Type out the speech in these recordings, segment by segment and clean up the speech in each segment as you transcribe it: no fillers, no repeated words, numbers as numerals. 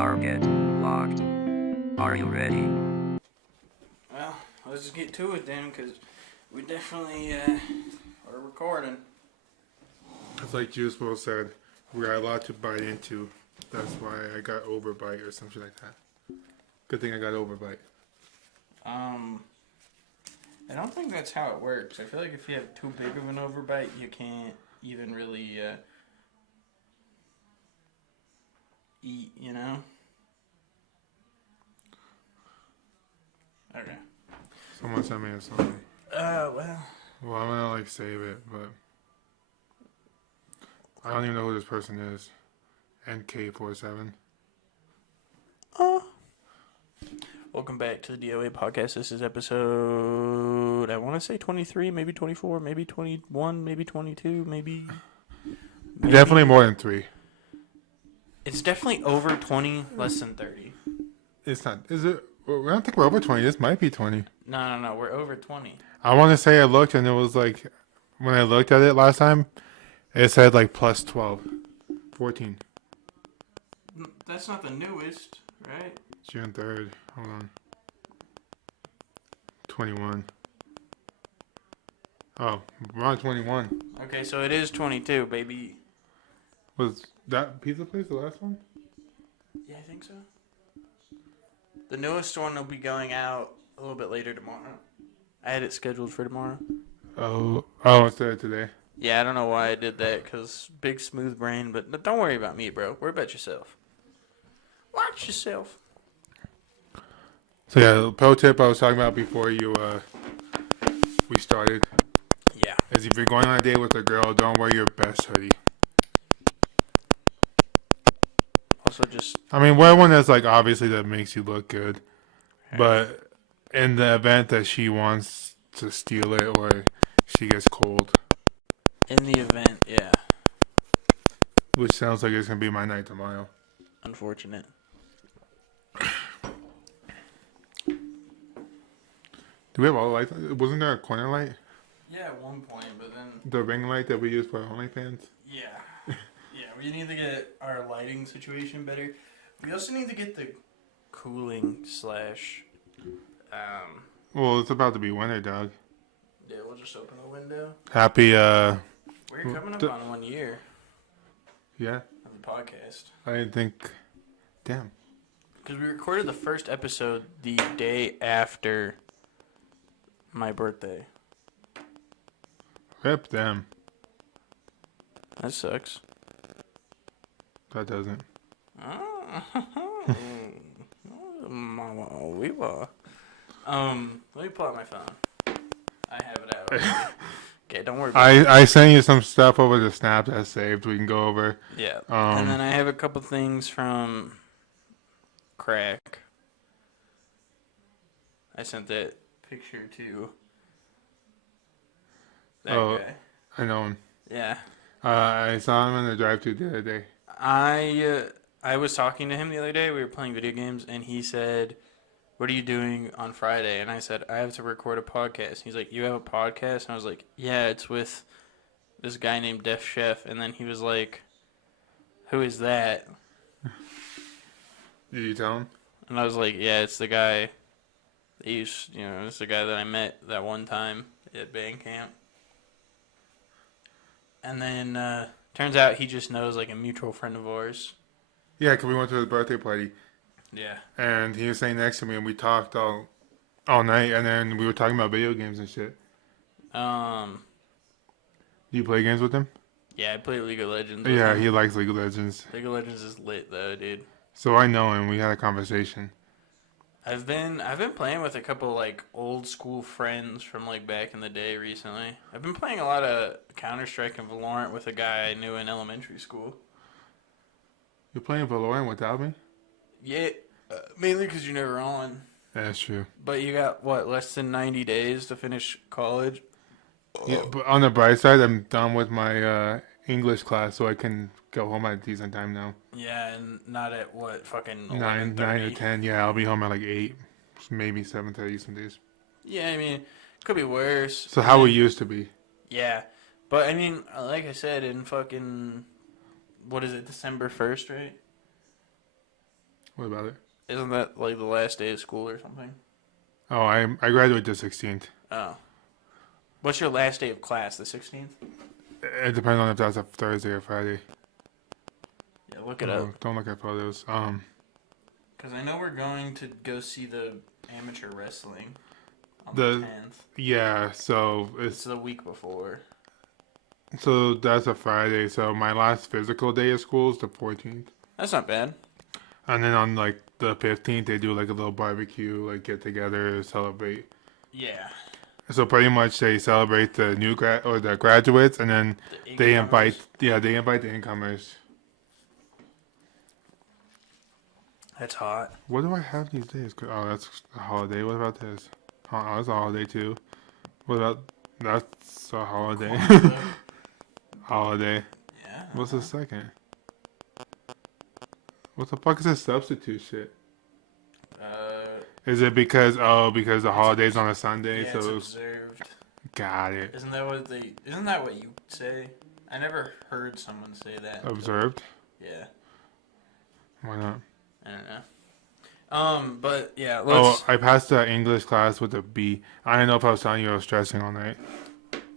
Target locked. Are you ready? Well, let's just get to it then, because we definitely are recording. It's like Juice WRLD said, we got a lot to bite into. That's why I got overbite or something like that. Good thing I got overbite. I don't think that's how it works. I feel like if you have too big of an overbite, you can't even really eat, you know? Okay. Someone sent me a song. Well, I'm gonna save it, but I don't even know who this person is. NK47. welcome back to the DOA podcast. This is episode, I want to say 23, maybe 24, maybe 21, maybe 22, maybe... Definitely more than 3. It's definitely over 20, less than 30. It's not. Is it? I don't think we're over 20. This might be 20. No, we're over 20. I want to say I looked and it was when I looked at it last time, it said plus 12. 14. That's not the newest, right? June 3rd. Hold on. 21. Oh, we're on 21. Okay, so it is 22, baby. Was that pizza place the last one? Yeah, I think so. The newest one will be going out a little bit later tomorrow. I had it scheduled for tomorrow. Oh, instead of today. Yeah, I don't know why I did that, because big smooth brain, but don't worry about me, bro. Worry about yourself. Watch yourself. So yeah, the pro tip I was talking about before we started. Yeah. Is if you're going on a date with a girl, don't wear your best hoodie. Also just... wear one that's obviously that makes you look good. But in the event that she wants to steal it or she gets cold. In the event, yeah. Which sounds like it's going to be my night tomorrow. Unfortunate. Do we have all the lights? Wasn't there a corner light? Yeah, at one point, but then... The ring light that we use for our OnlyFans? Yeah. Yeah, we need to get our lighting situation better. We also need to get the cooling / Well, it's about to be winter, dog. Yeah, we'll just open the window. Happy, We're coming up on 1 year yeah. of the podcast. I didn't think... Damn. Because we recorded the first episode the day after my birthday. Rip them. That sucks. That doesn't. Mama, we were. Let me pull out my phone. I have it out. Okay, don't worry about it. I sent you some stuff over to Snap that's saved. We can go over. Yeah. And then I have a couple things from Crack. I sent that picture to that guy. I know him. Yeah. I saw him in the drive-thru the other day. I was talking to him the other day. We were playing video games, and he said, "What are you doing on Friday?" And I said, "I have to record a podcast." He's like, "You have a podcast?" And I was like, "Yeah, it's with this guy named Def Chef." And then he was like, "Who is that?" Did you tell him? And I was like, "Yeah, it's the guy it's the guy that I met that one time at band camp." And then turns out he just knows a mutual friend of ours. Yeah, because we went to his birthday party. Yeah. And he was sitting next to me, and we talked all night, and then we were talking about video games and shit. Do you play games with him? Yeah, I play League of Legends. Yeah, he likes League of Legends. League of Legends is lit though, dude. So I know him. We had a conversation. I've been playing with a couple old school friends from back in the day recently. I've been playing a lot of Counter-Strike and Valorant with a guy I knew in elementary school. You're playing Valorant without me? Yeah, mainly because you're never on. That's true. But you got less than 90 days to finish college. Yeah, but on the bright side, I'm done with my English class, so I can go home at a decent time now. Yeah, and not at fucking 9 or 10. Yeah, I'll be home at 8, maybe 7:30 some days. Yeah, could be worse. So how we used to be. Yeah, but like I said, in fucking, what is it, December 1st, right? What about it? Isn't that like the last day of school or something? Oh, I graduate the 16th. Oh. What's your last day of class? The 16th? It depends on if that's a Thursday or Friday. Yeah, look it up. Don't look at photos. Because I know we're going to go see the amateur wrestling on the 10th. Yeah, so It's the week before. So that's a Friday. So my last physical day of school is the 14th. That's not bad. And then on like the 15th, they do like a little barbecue, like get together, celebrate. Yeah. So pretty much they celebrate the the graduates, and then they invite the incomers. That's hot. What do I have these days? Oh, that's a holiday. What about this? Oh, that's a holiday too. What about that's a holiday? Holiday. Yeah. What's the second? What the fuck is this substitute shit? Is it because the holiday's on a Sunday, Yeah, so it's observed. Got it. Isn't that what you say? I never heard someone say that. Observed? Yeah. Why not? I don't know. But yeah, let's. Oh, I passed the English class with a B. I don't know if I was telling you I was stressing all night.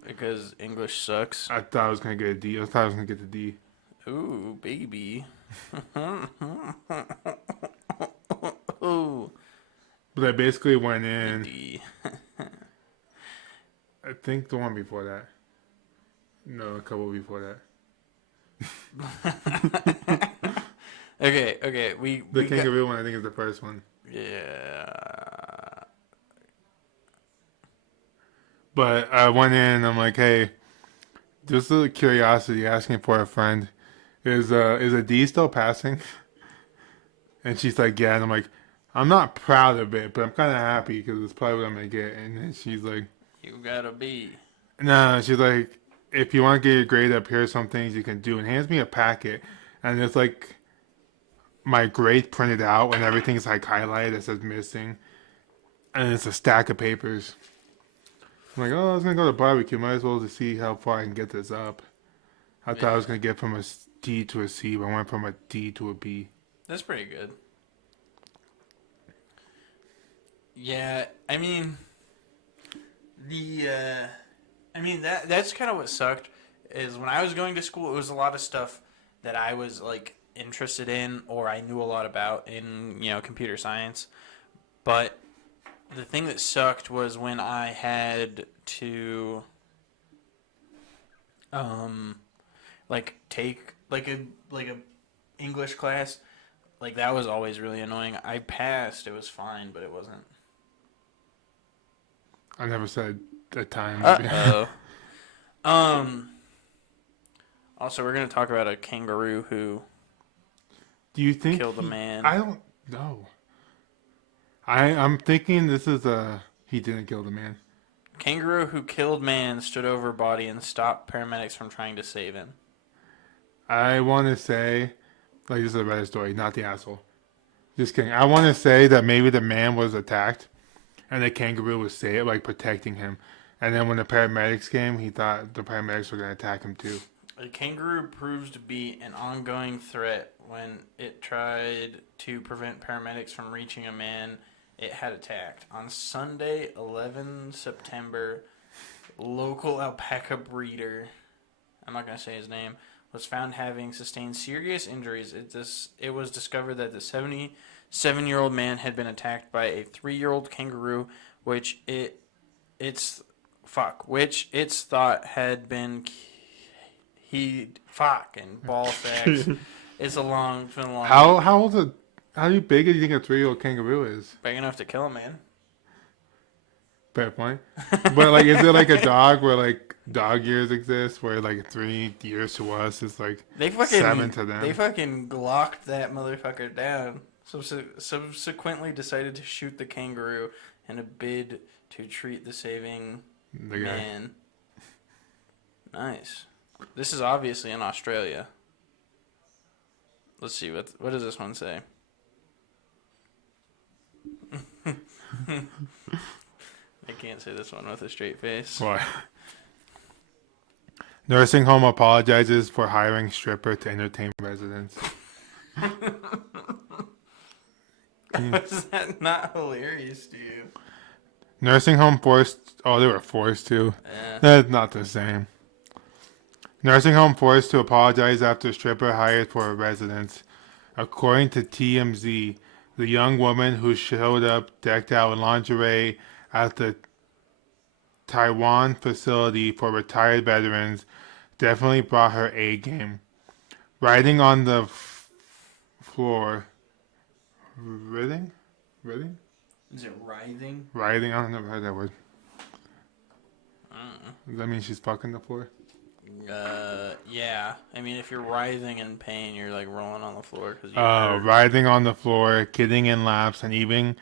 Because English sucks. I thought I was gonna get a D. I thought I was gonna get the D. Ooh, baby. Ooh. But I basically went in. D. I think the one before that. No, a couple before that. Okay. The kangaroo one, I think, is the first one. Yeah. But I went in and I'm like, hey, just a curiosity, asking for a friend. Is a D still passing? And she's like, yeah. And I'm like, I'm not proud of it, but I'm kind of happy because it's probably what I'm going to get. And then she's like, You gotta be. no, she's like, if you want to get your grade up, here's some things you can do. And hands me a packet. And it's like my grade printed out and everything's like highlighted that says missing. And it's a stack of papers. I'm like, oh, I was going to go to barbecue. Might as well to see how far I can get this up. I thought I was going to get from a D to a C, but I went from a D to a B. That's pretty good. Yeah, I mean, that's kind of what sucked. Is when I was going to school, it was a lot of stuff that I was like interested in or I knew a lot about in computer science. But the thing that sucked was when I had to take a English class. Like that was always really annoying. I passed, it was fine, but it wasn't. I never said the time. Uh-oh. Also, we're going to talk about a kangaroo who Do you think killed a man. I don't know. I'm thinking this is he didn't kill the man. Kangaroo who killed man stood over body and stopped paramedics from trying to save him. I want to say, like, this is a Reddit story, not the asshole. Just kidding. I want to say that maybe the man was attacked and the kangaroo was safe, like protecting him. And then when the paramedics came, he thought the paramedics were going to attack him too. A kangaroo proves to be an ongoing threat when it tried to prevent paramedics from reaching a man it had attacked. On Sunday, 11 September, local alpaca breeder, I'm not going to say his name, was found having sustained serious injuries. It was discovered that the 77-year-old man had been attacked by a 3-year-old kangaroo, which its thought had been and ball sacks. It's been a long. How big do you think a 3-year-old kangaroo is? Big enough to kill a man. Fair point. But like, is it like a dog where like dog years exist, where like 3 years to us is like 7 to them? They fucking glocked that motherfucker down. Subsequently decided to shoot the kangaroo in a bid to treat the saving man. Nice. This is obviously in Australia. Let's see what does this one say. I can't say this one with a straight face. Why? Nursing home apologizes for hiring stripper to entertain residents. Was that not hilarious to you? Nursing home forced. Oh, they were forced to. Yeah. That's not the same. Nursing home forced to apologize after stripper hired for a residence. According to TMZ, the young woman who showed up decked out in lingerie at the Taiwan facility for retired veterans definitely brought her A game. Riding on the floor. Writhing? Writhing? Is it writhing? Riding? I've never heard that word. Does that mean she's fucking the floor? Yeah. I mean, if you're writhing in pain, you're like rolling on the floor because you Oh, hurt. writhing on the floor, kidding in laps, and even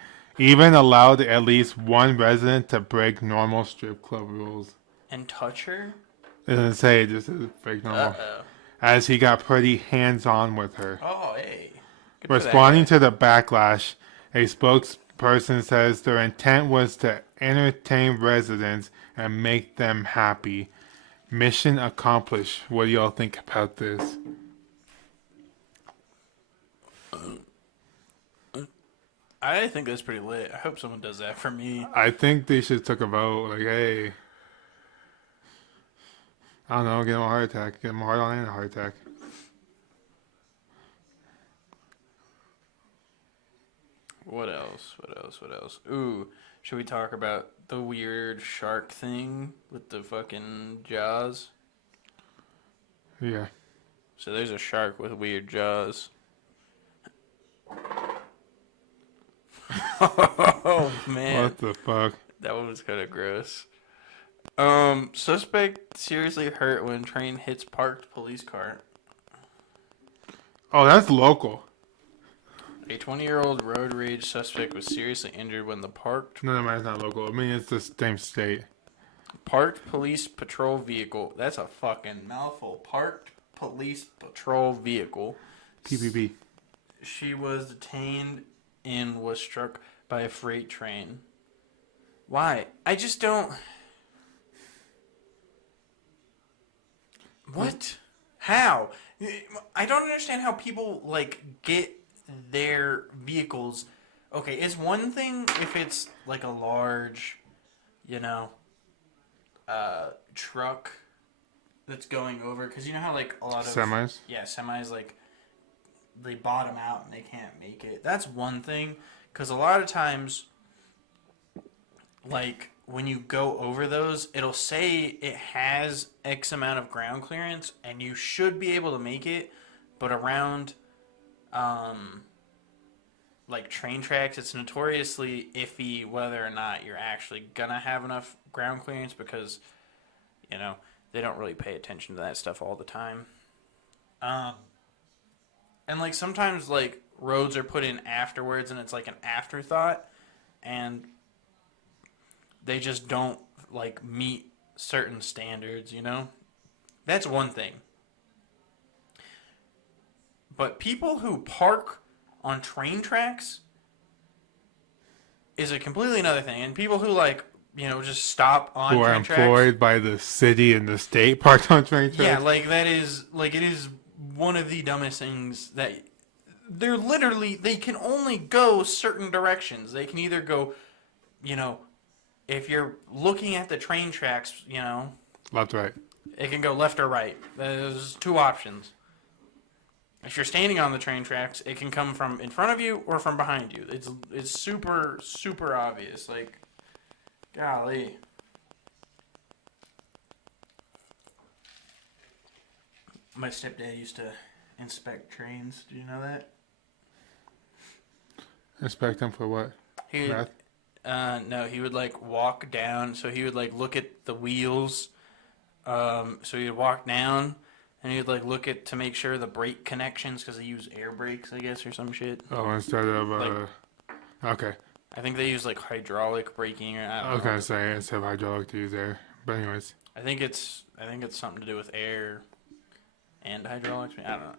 allowed at least one resident to break normal strip club rules. And touch her? It doesn't say, it just says break normal. Uh-oh. As he got pretty hands-on with her. Oh, hey. Good for that Responding guy. to the backlash, a spokesperson says their intent was to entertain residents and make them happy. Mission accomplished. What do y'all think about this? I think that's pretty lit. I hope someone does that for me. I think they should took a vote. Like, hey, I don't know, get him a heart attack. Get him a heart on and a heart attack. What else? What else? What else? Ooh, should we talk about the weird shark thing with the fucking jaws? Yeah. So there's a shark with weird jaws. Oh man, What the fuck? that one was kind of gross. Suspect seriously hurt when train hits parked police car. Oh, that's local. A 20-year-old road rage suspect was seriously injured when the parked No, it's not local. I mean, it's the same state. police patrol vehicle. That's a fucking mouthful. Parked police patrol vehicle. PPP. She was detained and was struck by a freight train. Why? I just don't. What? How? I don't understand how people like get their vehicles. Okay, it's one thing if it's like a large, truck that's going over, because you know how like a lot of Semis. semis like they bottom out and they can't make it. That's one thing, because a lot of times, like when you go over those, it'll say it has X amount of ground clearance and you should be able to make it, but around like train tracks, it's notoriously iffy whether or not you're actually gonna have enough ground clearance, because they don't really pay attention to that stuff all the time. And like sometimes like roads are put in afterwards and it's like an afterthought, and they just don't like meet certain standards, That's one thing. But people who park on train tracks is a completely another thing. And people who like, just stop on Who are train tracks. employed by the city and the state parked on train tracks. Yeah, like that is like it is one of the dumbest things that they're literally, they can only go certain directions. They can either go, if you're looking at the train tracks, Left, right. it can go left or right. There's two options. If you're standing on the train tracks, it can come from in front of you or from behind you. It's super, super obvious. Like, golly. My stepdad used to inspect trains. Do you know that? Inspect them for what? He would, no, he would like walk down. So he would like look at the wheels. So he would walk down. And he'd like look at to make sure the brake connections, because they use air brakes, I guess, or some shit. Oh, instead of okay. I think they use like hydraulic braking, or I don't I was know. gonna say instead of hydraulic to use air, but anyways. I think it's something to do with air and hydraulics. I don't know.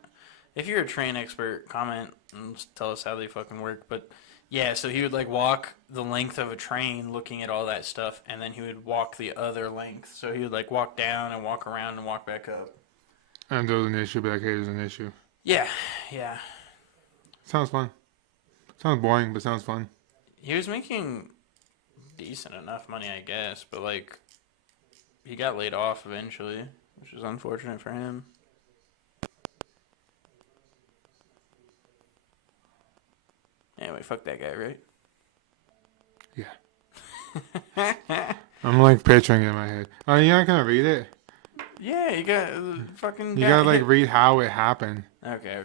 If you're a train expert, comment and tell us how they fucking work. But yeah, so he would like walk the length of a train looking at all that stuff, and then he would walk the other length. So he would like walk down and walk around and walk back up. And there's an issue, be like, hey, there's an issue. Yeah, yeah. Sounds fun. Sounds boring, but sounds fun. He was making decent enough money, I guess, but like he got laid off eventually, which is unfortunate for him. Anyway, fuck that guy, right? Yeah. I'm like picturing it in my head. Oh, you're not gonna read it? Yeah, you got fucking. You gotta like read how it happened. Okay.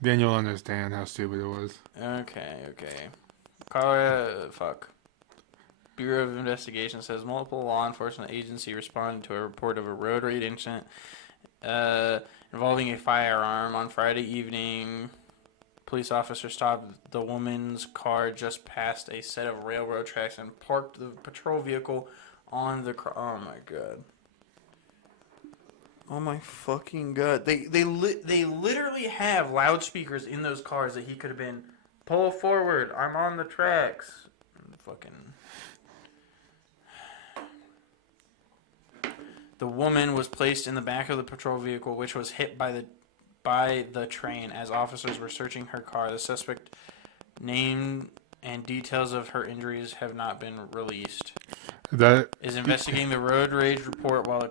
Then you'll understand how stupid it was. Okay. Colorado, fuck. Bureau of Investigation says multiple law enforcement agencies responded to a report of a road rage incident involving a firearm on Friday evening. Police officers stopped the woman's car just past a set of railroad tracks and parked the patrol vehicle on the car. Oh my god. Oh my fucking god. They literally have loudspeakers in those cars that he could have been, pull forward, I'm on the tracks. Fucking. The woman was placed in the back of the patrol vehicle, which was hit by the train as officers were searching her car. The suspect name and details of her injuries have not been released. That is investigating the road rage report while the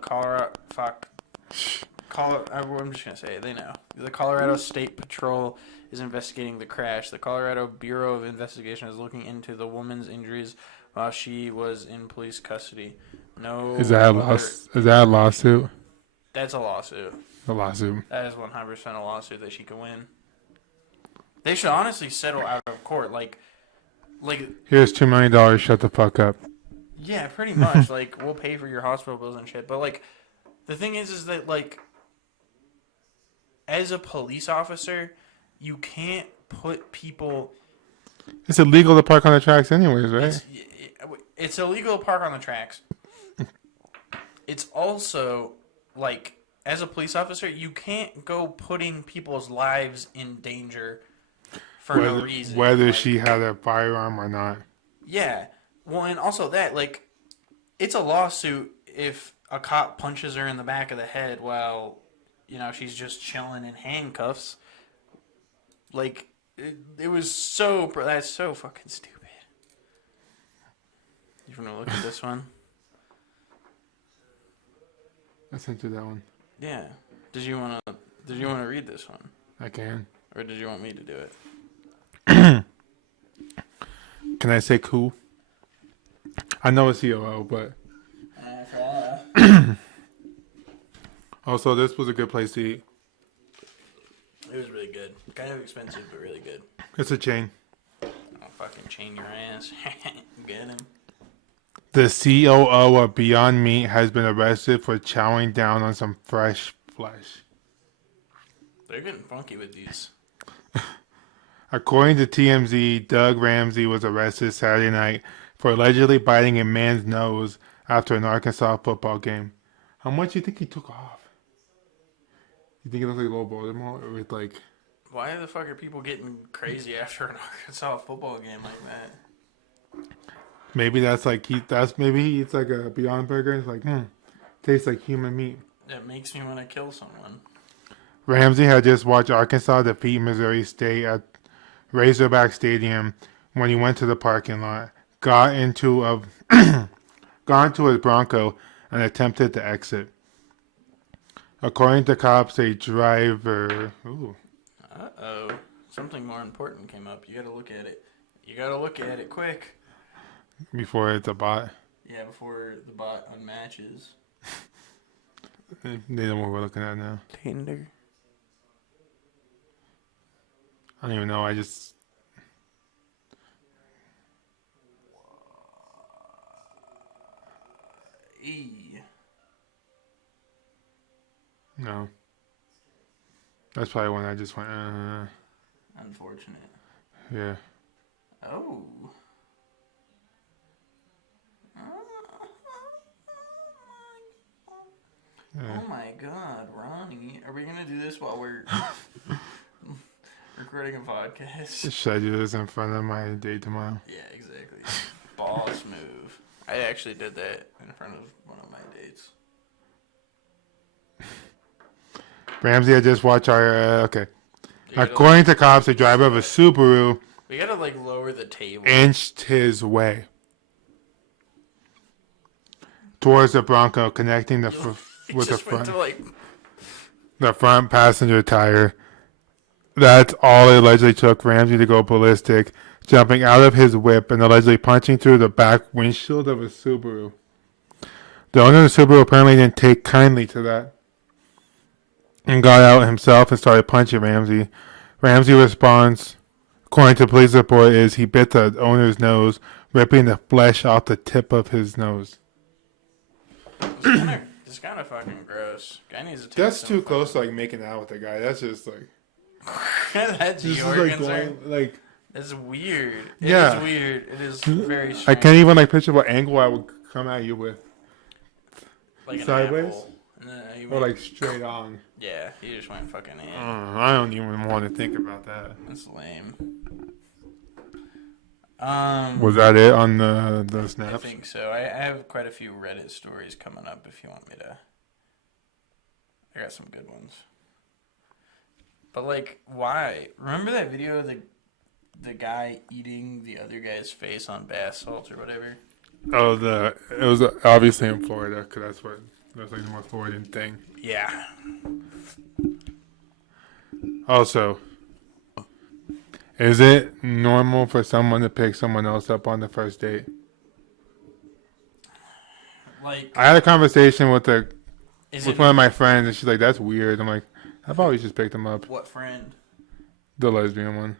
I'm just gonna say it. They know. The Colorado State Patrol is investigating the crash. The Colorado Bureau of Investigation is looking into the woman's injuries while she was in police custody. No. is that a lawsuit? That's a lawsuit. A lawsuit. That is 100% a lawsuit that she can win. They should honestly settle out of court. Like. Here's $2 million. Shut the fuck up. Yeah, pretty much. Like, we'll pay for your hospital bills and shit. But like, the thing is that like, as a police officer, you can't put people. It's illegal to park on the tracks, anyways, right? It's illegal to park on the tracks. It's also like, as a police officer, you can't go putting people's lives in danger for no reason. Whether like, she had a firearm or not. Yeah. Well, and also that, like, it's a lawsuit if a cop punches her in the back of the head while, she's just chilling in handcuffs. Like, it was that's so fucking stupid. You want to look at this one? I sent you that one. Yeah. Did you want to read this one? I can. Or did you want me to do it? Can I say cool? I know it's COO, but also this was a good place to eat. It was really good. Kind of expensive, but really good. It's a chain. I'll fucking chain your ass. Get him. The COO of Beyond Meat has been arrested for chowing down on some fresh flesh. They're getting funky with these. According to TMZ, Doug Ramsey was arrested Saturday night for allegedly biting a man's nose after an Arkansas football game. How much do you think he took off? You think it looks like a little Baltimore with like? Why the fuck are people getting crazy after an Arkansas football game like that? Maybe that's like maybe he eats like a Beyond Burger and it's like, tastes like human meat. That makes me want to kill someone. Ramsey had just watched Arkansas defeat Missouri State at Razorback Stadium when he went to the parking lot, got into his Bronco, and attempted to exit. According to cops, a driver. Ooh. Uh-oh. Something more important came up. You gotta look at it. You gotta look at it quick. Before it's a bot. Yeah, before the bot unmatches. They know what we're looking at now. Tinder. I don't even know. I just. No. That's probably when I just went, Unfortunate. Yeah. Oh. Yeah. Oh my god, Ronnie. Are we gonna do this while we're recording a podcast? Should I do this in front of my date tomorrow? Yeah, exactly. Boss move. I actually did that in front of one of my dates. Ramsey, I just watched our. Okay. According to cops, the driver of a Subaru We gotta like lower the table. inched his way towards the Bronco, connecting with the just went front. to like. The front passenger tire. That's all it allegedly took Ramsey to go ballistic, jumping out of his whip and allegedly punching through the back windshield of a Subaru. The owner of the Subaru apparently didn't take kindly to that and got out himself and started punching Ramsey. Ramsey responds, according to police report, is he bit the owner's nose, ripping the flesh off the tip of his nose. It's kind of fucking gross. Guy needs to take That's some too close to like making out with the guy. That's just like That's this your is like concern. going, like It's weird. Yeah. It is weird. It is very strange. I can't even like picture what angle I would come at you with, like an sideways? apple. And then you or went- like straight on. yeah, you just went fucking in. I don't even want to think about that. That's lame. Was that it on the I snaps? think so. I have quite a few Reddit stories coming up if you want me to. I got some good ones. But like, why? Remember that video of the guy eating the other guy's face on bath salts or whatever? Oh, it was obviously in Florida because that's like the more Floridian thing. Yeah. Also, is it normal for someone to pick someone else up on the first date? Like, I had a conversation with is it one of my friends, and she's like, "That's weird." I'm like, "I've always just picked him up." what friend? The lesbian one.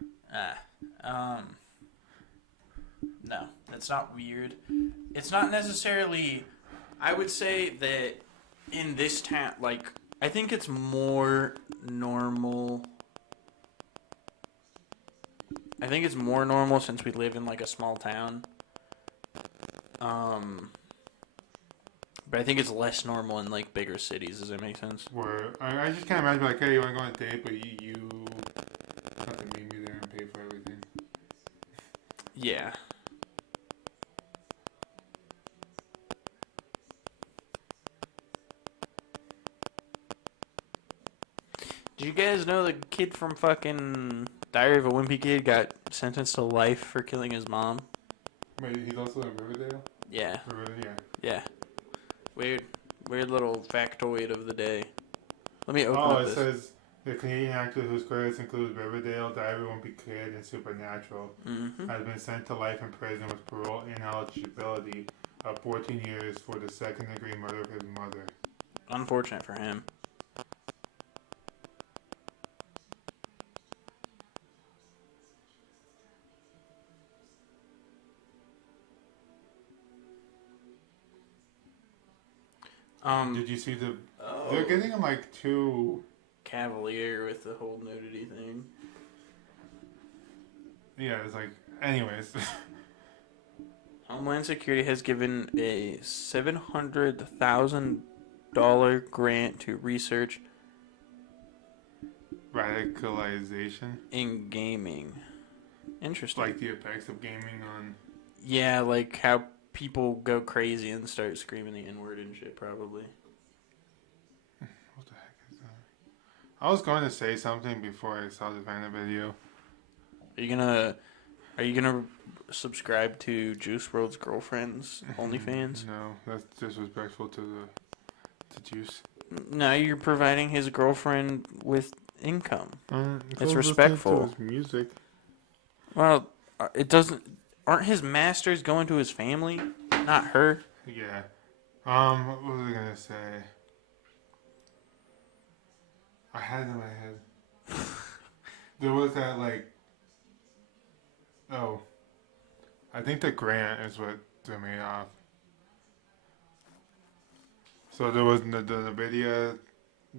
No, that's not weird. It's not necessarily. I would say that in this town, like, I think it's more normal. I think it's more normal since we live in like a small town. But I think it's less normal in like bigger cities. Does that make sense? Where I just can't imagine like, hey, you want to go on a date, but you have to meet me there and pay for everything. Yeah. Did you guys know the kid from fucking Diary of a Wimpy Kid got sentenced to life for killing his mom? Wait, he's also in Riverdale. Yeah. Yeah. Yeah. Weird little factoid of the day. Let me open Oh, up it this. says the Canadian actor whose credits include Riverdale, Diary of a Wimpy Kid, and Supernatural Mm-hmm. has been sent to life in prison with parole ineligibility of 14 years for the second-degree murder of his mother. Unfortunate for him. Did you see the? Oh, They're getting him like too. Cavalier with the whole nudity thing. Yeah, it's like. Anyways, Homeland Security has given a $700,000 grant to research radicalization, in gaming. Interesting. like the effects of gaming on. Yeah, like how people go crazy and start screaming the N-word and shit, probably. What the heck is that? I was going to say something before I saw the random video. Are you gonna subscribe to Juice WRLD's girlfriend's OnlyFans? No, that's disrespectful to the Juice. No, you're providing his girlfriend with income. It's It's respectful. His music. Well, it doesn't. Aren't his masters going to his family, not her? Yeah. What was I gonna say? I had it in my head. There was that like. Oh. I think the grant is what threw me off. So there was the video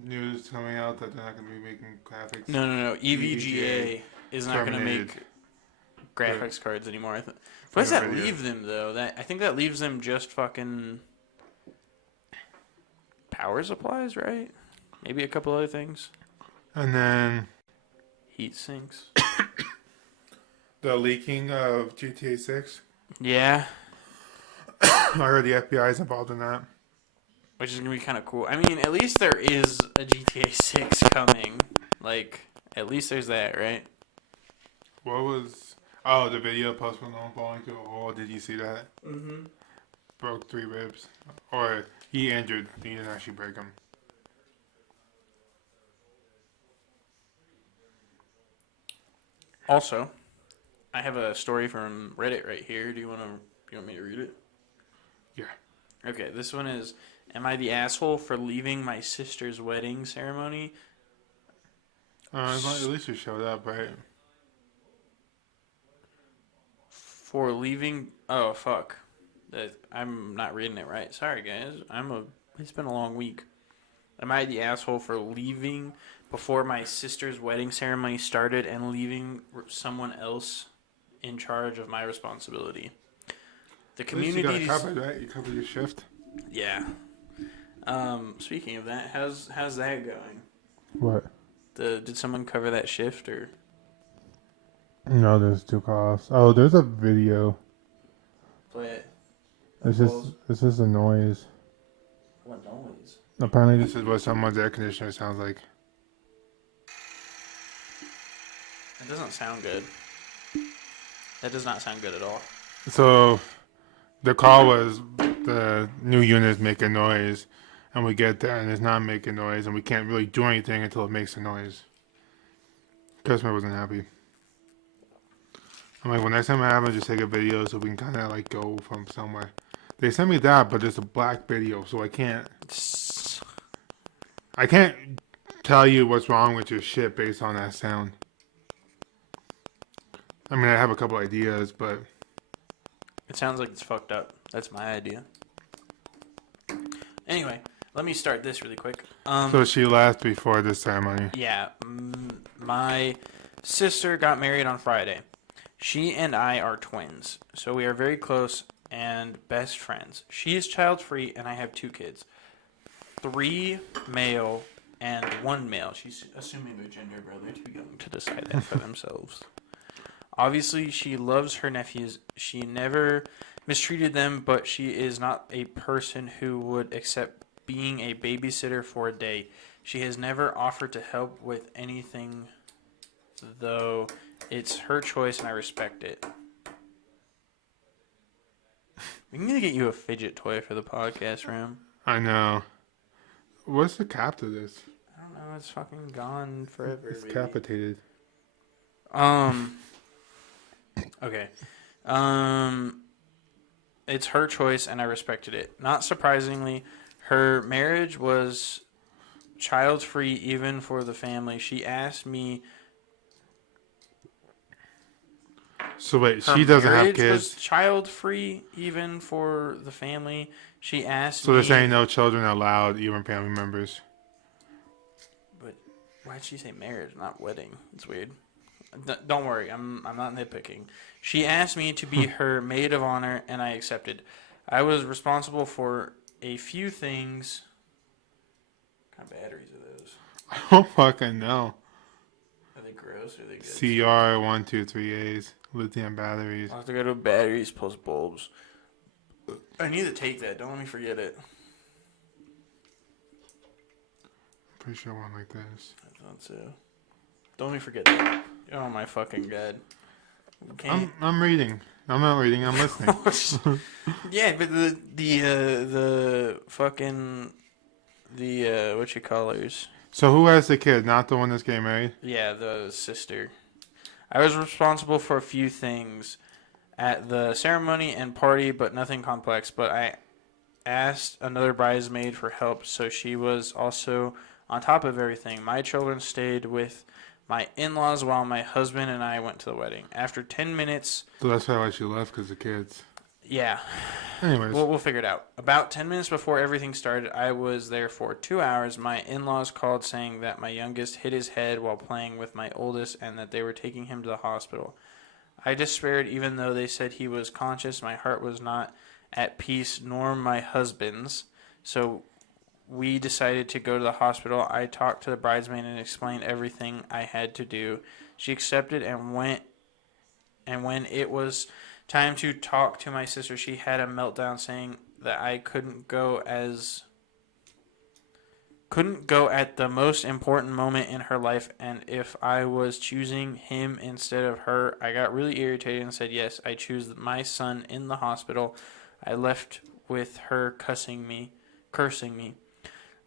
news coming out that they're not gonna be making graphics. No. EVGA is not going to terminated. make graphics cards anymore. What does the that video. leave them though? I think that leaves them just fucking power supplies, right? Maybe a couple other things. And then Heat sinks. the leaking of GTA 6. Yeah, I heard the FBI is involved in that. which is gonna be kind of cool. I mean, at least there is a GTA 6 coming. Like, at least there's that, right? What was? Oh, the video of Post Malone falling through a hole. Did you see that? Mm-hmm. Broke 3 ribs. Or he injured. He didn't actually break them. Also, I have a story from Reddit right here. Do you want me to read it? Yeah. Okay, this one is, am I the asshole for leaving my sister's wedding ceremony? At least you showed up, right? For leaving... Oh, fuck. I'm not reading it right. Sorry, guys. It's been a long week. Am I the asshole for leaving before my sister's wedding ceremony started and leaving someone else in charge of my responsibility? The community. You got it covered, right? You covered your shift. Yeah. Speaking of that, how's that going? What? Did someone cover that shift or? No, there's 2 calls. Oh, there's a video. Play it. It's just a noise. What noise? Apparently, this is what someone's air conditioner sounds like. It doesn't sound good. That does not sound good at all. So, the call was the new unit's making noise, and we get there and it's not making noise, and we can't really do anything until it makes a noise. Customer wasn't happy. I'm like, well, next time it happens, just take a video so we can kind of like go from somewhere. They sent me that, but it's a black video, so I can't tell you what's wrong with your shit based on that sound. I mean, I have a couple ideas, but It sounds like it's fucked up. That's my idea. Anyway, let me start this really quick. So she left before the ceremony. Yeah, my sister got married on Friday. She and I are twins, so we are very close and best friends. She is child-free, and I have 2 kids. 3 male and 1 male. She's assuming their gender, bro. They're too young to decide that for themselves. Obviously, she loves her nephews. She never mistreated them, but she is not a person who would accept being a babysitter for a day. She has never offered to help with anything, though it's her choice and I respect it. We need to get you a fidget toy for the podcast room. I know. What's the cap to this? I don't know. It's fucking gone forever. It's baby. capitated. Okay. It's her choice and I respected it. Not surprisingly, her marriage was child-free even for the family. She asked me... So wait, she doesn't have marriage kids? was child-free even for the family. She asked So me... they're saying no children allowed, even family members. But why'd she say marriage, not wedding? It's weird. Don't worry, I'm not nitpicking. She asked me to be her maid of honor, and I accepted. I was responsible for a few things. What kind of batteries are those? I don't fucking know. Are they gross or are they good? CR123As, lithium batteries. I'll have to go to batteries plus bulbs. I need to take that. Don't let me forget it. Pretty sure one like this. I thought so. Don't let me forget that. Oh my fucking god. I'm reading. I'm not reading. I'm listening. Yeah, but the fucking what you callers? So who has the kid? Not the one that's getting married? Yeah, the sister. I was responsible for a few things at the ceremony and party, but nothing complex. But I asked another bridesmaid for help, so she was also on top of everything. My children stayed with my in-laws while my husband and I went to the wedding. After 10 minutes... So that's probably why she left, because the kids. Yeah. Anyways. We'll figure it out. About 10 minutes before everything started, I was there for 2 hours. My in-laws called saying that my youngest hit his head while playing with my oldest and that they were taking him to the hospital. I despaired even though they said he was conscious. My heart was not at peace, nor my husband's. So we decided to go to the hospital. I talked to the bridesmaid and explained everything I had to do. She accepted and went. And when it was time to talk to my sister, she had a meltdown saying that I couldn't go as couldn't go at the most important moment in her life, and if I was choosing him instead of her, I got really irritated and said, yes, I choose my son in the hospital. I left with her cursing me.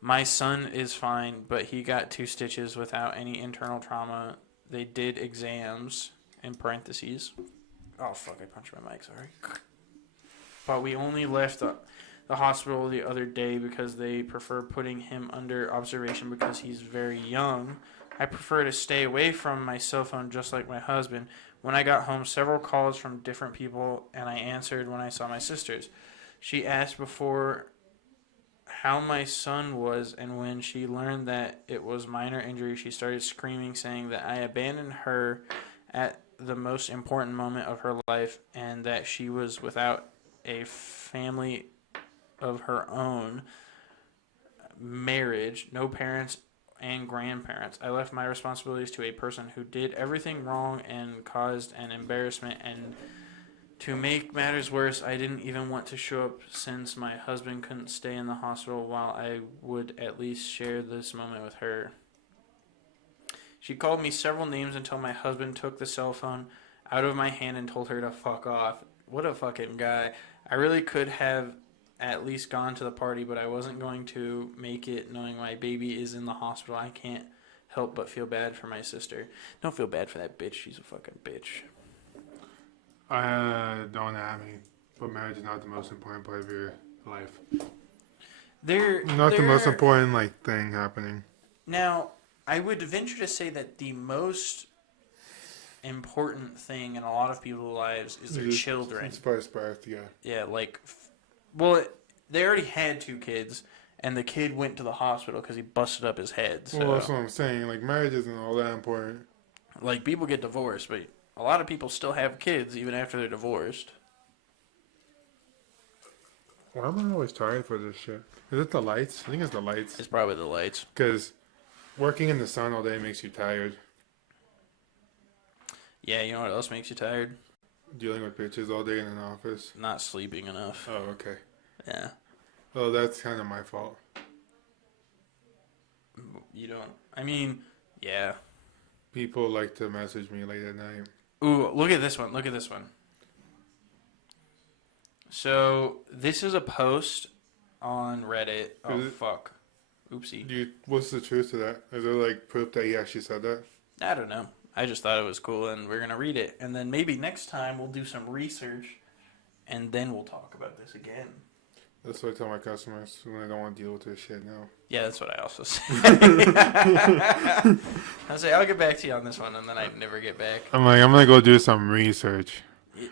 My son is fine, but he got 2 stitches without any internal trauma. They did exams, in parentheses. Oh, fuck, I punched my mic, sorry. But we only left the hospital the other day because they prefer putting him under observation because he's very young. I prefer to stay away from my cell phone just like my husband. When I got home, several calls from different people, and I answered when I saw my sisters. She asked before how my son was, and when she learned that it was minor injury, she started screaming, saying that I abandoned her at the most important moment of her life and that she was without a family of her own, marriage, no parents and grandparents. I left my responsibilities to a person who did everything wrong and caused an embarrassment, and to make matters worse, I didn't even want to show up since my husband couldn't stay in the hospital while I would at least share this moment with her. She called me several names until my husband took the cell phone out of my hand and told her to fuck off. What a fucking guy. I really could have at least gone to the party, but I wasn't going to make it knowing my baby is in the hospital. I can't help but feel bad for my sister. Don't feel bad for that bitch. She's a fucking bitch. Don't at me. But marriage is not the most important part of your life. Not the most important thing happening. Now, I would venture to say that the most important thing in a lot of people's lives is their children. It's first birth, yeah. Yeah, they already had 2 kids, and the kid went to the hospital because he busted up his head. So. Well, that's what I'm saying. Marriage isn't all that important. People get divorced, but a lot of people still have kids even after they're divorced. Why am I always tired for this shit? Is it the lights? I think it's the lights. It's probably the lights. Because working in the sun all day makes you tired. Yeah, you know what else makes you tired? Dealing with bitches all day in an office. Not sleeping enough. Oh, okay. Yeah. Oh, that's kind of my fault. You don't... I mean, yeah. People like to message me late at night. Ooh, look at this one. Look at this one. So, this is a post on Reddit. Oh, fuck. Oopsie. What's the truth to that? Is there, proof that he actually said that? I don't know. I just thought it was cool, and we're going to read it. And then maybe next time we'll do some research, and then we'll talk about this again. That's what I tell my customers when I don't want to deal with this shit now. Yeah, that's what I also say. I say, I'll get back to you on this one, and then I never get back. I'm going to go do some research.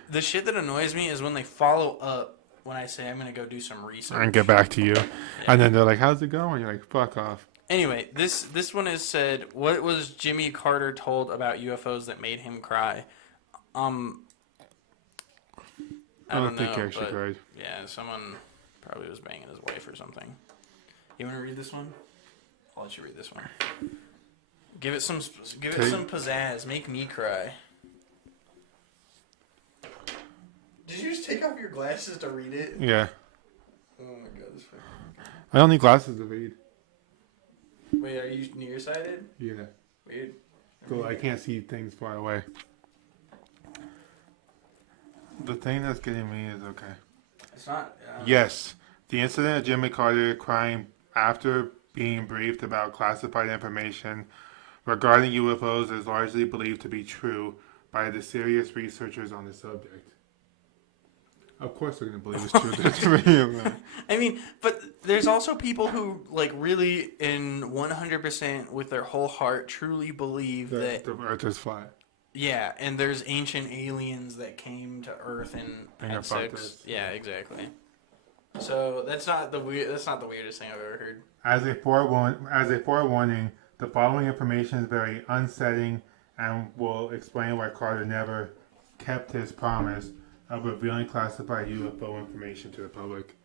The shit that annoys me is when they follow up when I say I'm going to go do some research. And get back to you. Yeah. And then they're like, how's it going? You're like, fuck off. Anyway, this one is said, what was Jimmy Carter told about UFOs that made him cry? I don't think he actually cried. Yeah, someone probably was banging his wife or something. You want to read this one? I'll let you read this one. Give it some pizzazz. Make me cry. Did you just take off your glasses to read it? Yeah. Oh my god, this fucking... I don't need glasses to read. Wait, are you nearsighted? Yeah. Weird. Cool, I can't see things far away. The thing that's getting me is okay. It's not... Yes. The incident of Jimmy Carter crying after being briefed about classified information regarding UFOs is largely believed to be true by the serious researchers on the subject. Of course they're going to believe it's true. I mean, but there's also people who, really, in 100% with their whole heart, truly believe that... the Earth is flat. Yeah, and there's ancient aliens that came to Earth and had sex. Yeah, exactly. So that's not the weirdest thing I've ever heard. As a forewarning, the following information is very unsettling and will explain why Carter never kept his promise of revealing classified UFO information to the public.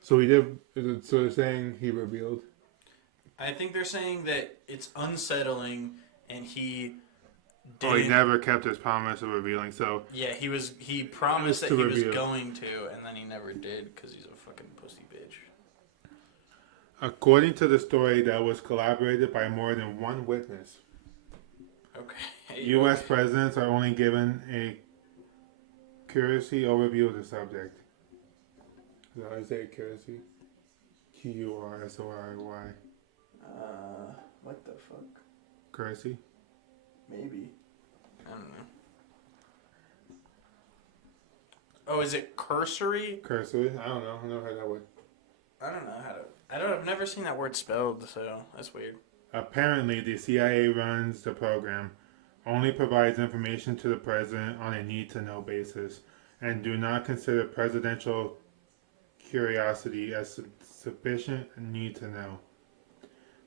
So he did. So they're saying he revealed. I think they're saying that it's unsettling, and he. Oh, he never kept his promise of revealing. So yeah, he promised that he was going to, and then he never did because he's a fucking pussy bitch. According to the story, that was collaborated by more than one witness. Okay. U.S. presidents are only given a cursory overview of the subject. Is that how you say it, cursory? Qursory. What the fuck? Cursory? Maybe. I don't know. Oh, is it cursory? Cursory? I don't know. I never heard that word. I don't know how to. I've never seen that word spelled, so that's weird. Apparently, the CIA runs the program, only provides information to the president on a need-to-know basis, and do not consider presidential curiosity as sufficient need to know.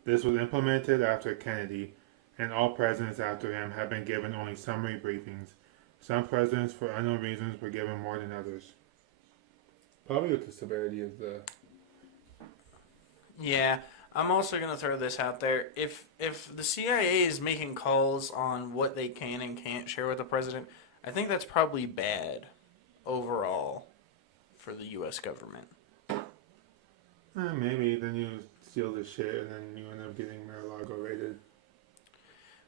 This was implemented after Kennedy, and all presidents after him have been given only summary briefings. Some presidents, for unknown reasons, were given more than others. Probably with the severity of the... Yeah, I'm also gonna throw this out there. If the CIA is making calls on what they can and can't share with the president, I think that's probably bad overall for the U.S. government. Maybe then you steal the shit and then you end up getting Mar-a-Lago raided.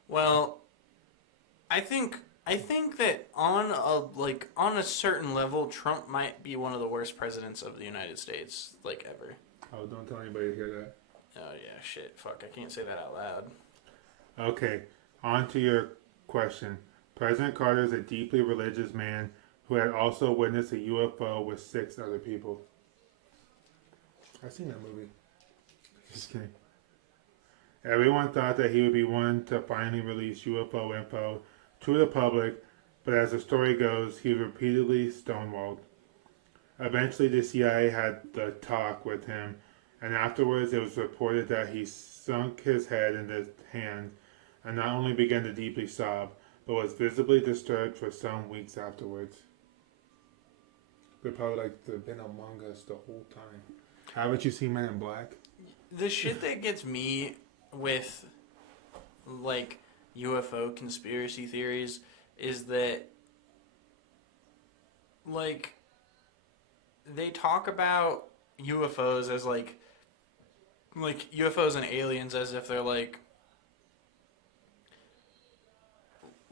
Well, I think that on a certain level, Trump might be one of the worst presidents of the United States, like, ever. Oh, don't tell anybody to hear that. Oh yeah, shit, fuck, I can't say that out loud. Okay, on to your question. President Carter is a deeply religious man who had also witnessed a UFO with 6 other people. I've seen that movie. Just kidding. Everyone thought that he would be one to finally release UFO info to the public, but as the story goes, he was repeatedly stonewalled. Eventually, the CIA had the talk with him, and afterwards it was reported that he sunk his head in his hands and not only began to deeply sob, but was visibly disturbed for some weeks afterwards. They're probably like they've been among us the whole time. Haven't you seen Men in Black? The shit that gets me with, like, UFO conspiracy theories is that, like, they talk about UFOs as, like UFOs and aliens as if they're, like,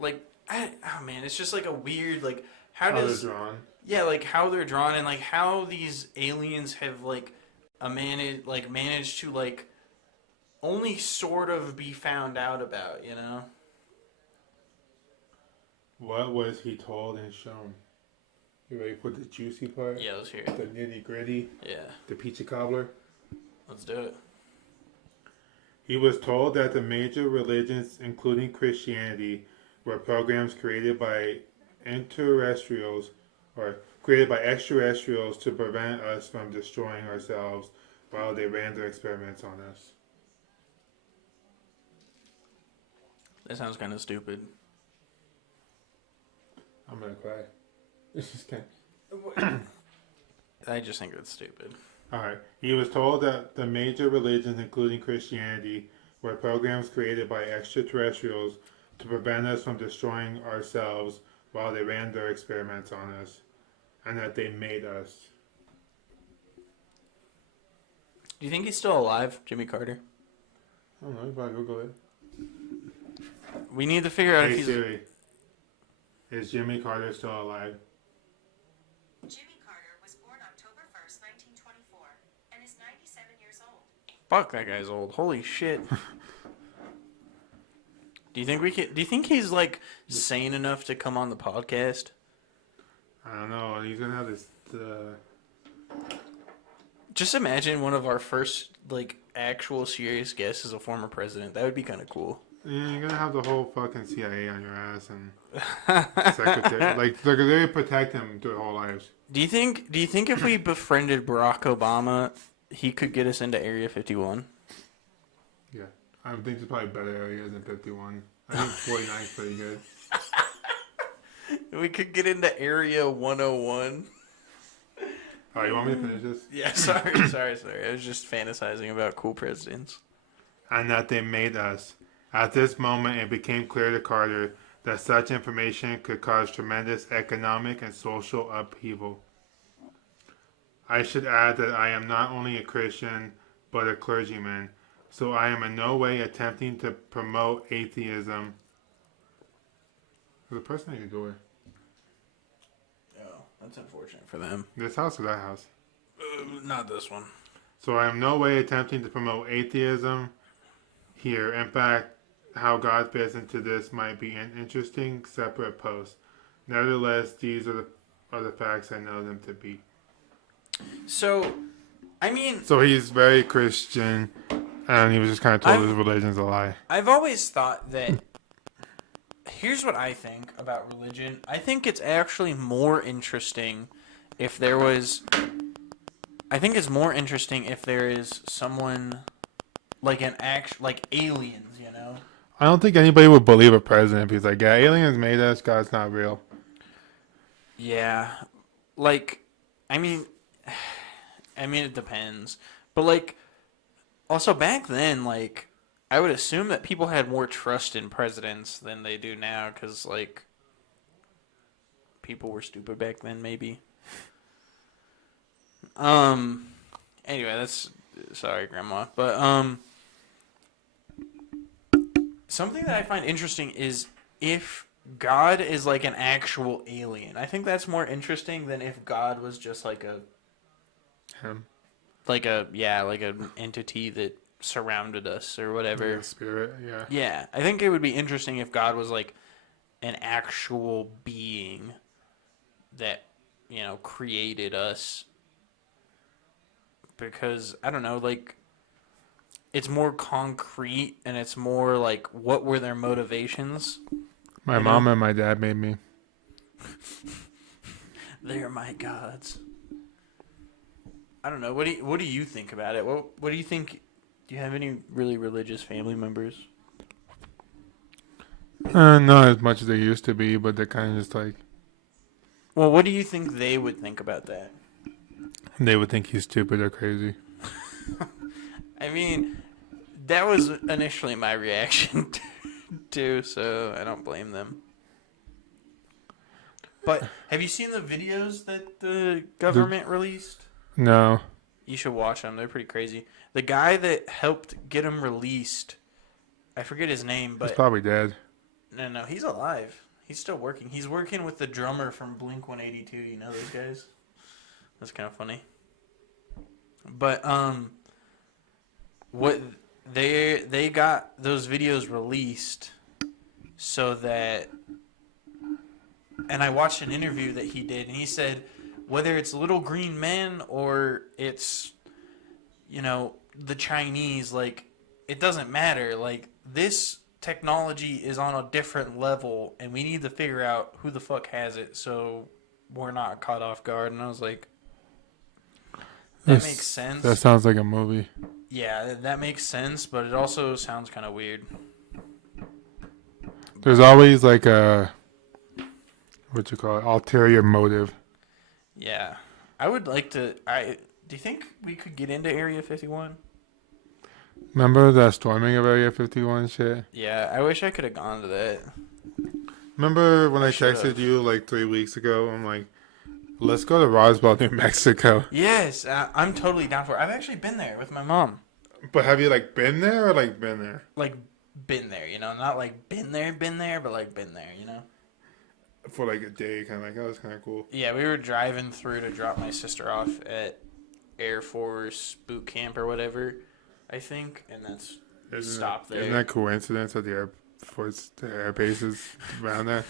oh man, it's just, like, a weird, like, how they're does... drawn. Yeah, like, how they're drawn and, like, how these aliens have, like, managed to, like, only sort of be found out about, you know? What was he told and shown? You ready for the juicy part? Yeah, let's hear The it. nitty gritty? Yeah, The peachy cobbler? let's do it. He was told that the major religions, including Christianity, were programs created by extraterrestrials to prevent us from destroying ourselves while they ran their experiments on us. That sounds kind of stupid. I'm gonna cry. It's just kind I just think that's stupid. Alright. He was told that the major religions, including Christianity, were programs created by extraterrestrials to prevent us from destroying ourselves while they ran their experiments on us, and that they made us. Do you think he's still alive, Jimmy Carter? I don't know, you probably Google it. We need to figure out if Hey he's... Siri, is Jimmy Carter still alive? Jimmy Carter was born October 1st, 1924, and is 97 years old. Fuck, that guy's old. Holy shit. Do you think he's, like, sane enough to come on the podcast? I don't know, he's gonna have this, Just imagine one of our first, like, actual serious guests is a former president. That would be kind of cool. yeah, you're gonna have the whole fucking CIA on your ass and secretary. Like, they're gonna protect him their whole lives. Do you think if we befriended Barack Obama, he could get us into Area 51? Yeah. I think there's probably better areas than 51. I think 49 is pretty good. We could get into Area 101. Alright, you want me to finish this? Yeah, sorry. I was just fantasizing about cool presidents. And that they made us. At this moment, it became clear to Carter that such information could cause tremendous economic and social upheaval. I should add that I am not only a Christian, but a clergyman, so I am in no way attempting to promote atheism. There's a person I could go with. Oh, that's unfortunate for them. This house or that house? Not this one. So I am in no way attempting to promote atheism here. In fact, how God fits into this might be an interesting separate post. Nevertheless, these are the facts I know them to be. So, I mean... So he's very Christian, and he was just kind of told his religion's a lie. I've always thought that... Here's what I think about religion. I think it's actually more interesting if there was... I think it's more interesting if there is someone like like aliens, you know? I don't think anybody would believe a president if he's like, yeah, aliens made us, God's not real. Yeah. Like, I mean, it depends. But, like, also back then, like, I would assume that people had more trust in presidents than they do now because, like, people were stupid back then, maybe. Anyway, that's... Sorry, Grandma. But, something that I find interesting is if God is like an actual alien. I think that's more interesting than if God was just like a... Him. Like an entity that surrounded us or whatever. Like a spirit, yeah. Yeah, I think it would be interesting if God was like an actual being that, you know, created us. Because, I don't know, like, it's more concrete and it's more like, what were their motivations? My mom and my dad made me. They're my gods. I don't know. What do you think about it? What do you think? Do you have any really religious family members? Not as much as they used to be, but they're kind of just like... Well, what do you think they would think about that? They would think he's stupid or crazy. I mean, that was initially my reaction too, so I don't blame them. But have you seen the videos that the government released? No. You should watch them. They're pretty crazy. The guy that helped get them released, I forget his name, but... He's probably dead. No, he's alive. He's still working. He's working with the drummer from Blink-182. You know those guys? That's kind of funny. But, what they got those videos released so that... And I watched an interview that he did, and he said... Whether it's little green men or it's, you know, the Chinese, like, it doesn't matter. Like, this technology is on a different level, and we need to figure out who the fuck has it so we're not caught off guard. And I was like, that makes sense. That sounds like a movie. Yeah, that makes sense, but it also sounds kind of weird. There's always, like, a, what you call it, ulterior motive. Yeah. I would like to... do you think we could get into Area 51? Remember the storming of Area 51 shit? Yeah, I wish I could have gone to that. Remember when I texted you like 3 weeks ago? I'm like, let's go to Roswell, New Mexico. Yes, I'm totally down for it. I've actually been there with my mom. But have you like been there or like been there? Like, been there, you know? Not like been there, but like been there, you know? For like a day, kind of like, oh, that's kind of cool. Yeah, we were driving through to drop my sister off at Air Force boot camp or whatever, I think, and that's stopped there. Isn't that coincidence that the Air Force, the air base is around there?